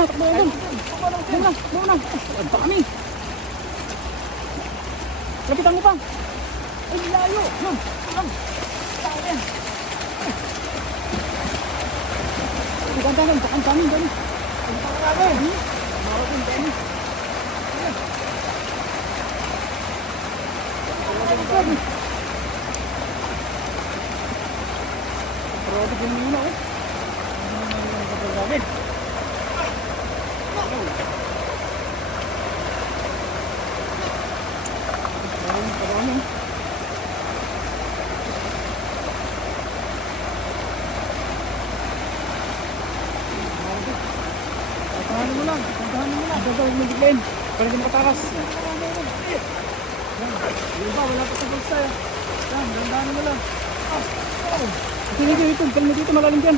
na, takbo na doon. Muna. Ang dami. Lapitan mo pa. Ay, layo. Yan. Yan. Ang dami. Ang dami. Grabe din muna oh. Parang. Puntahan mo lang. Gagawin mo biglayin. Para hindi makatakas. Yung ba, wala pa sa bulsa yan. Yan, dandahan mo lang. Ito, malalim dyan.